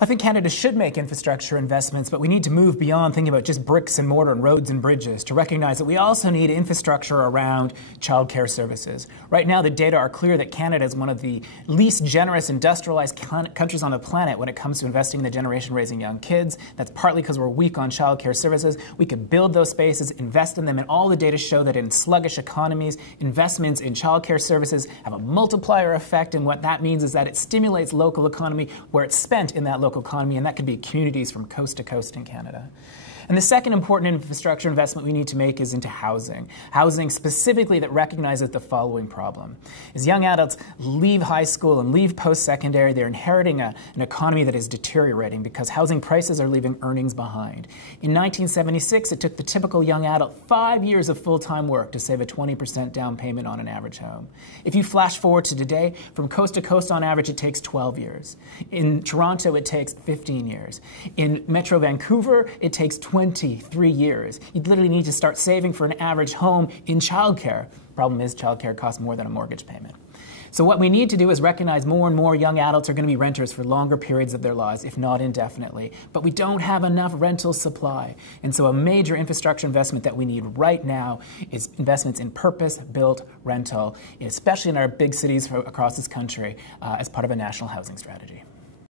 I think Canada should make infrastructure investments, but we need to move beyond thinking about just bricks and mortar and roads and bridges to recognize that we also need infrastructure around childcare services. Right now, the data are clear that Canada is one of the least generous industrialized countries on the planet when it comes to investing in the generation raising young kids. That's partly because we're weak on childcare services. We could build those spaces, invest in them, and all the data show that in sluggish economies, investments in childcare services have a multiplier effect, and what that means is that it stimulates local economy where it's spent in that local economy, and that could be communities from coast to coast in Canada. And the second important infrastructure investment we need to make is into housing. Housing specifically that recognizes the following problem. As young adults leave high school and leave post-secondary, they're inheriting an economy that is deteriorating because housing prices are leaving earnings behind. In 1976, it took the typical young adult 5 years of full-time work to save a 20% down payment on an average home. If you flash forward to today, from coast to coast on average, it takes 12 years. In Toronto, it takes 15 years. In Metro Vancouver, it takes 23 years. You literally need to start saving for an average home in childcare. Problem is, childcare costs more than a mortgage payment. So what we need to do is recognize more and more young adults are going to be renters for longer periods of their lives, if not indefinitely. But we don't have enough rental supply. And so a major infrastructure investment that we need right now is investments in purpose-built rental, especially in our big cities across this country, as part of a national housing strategy.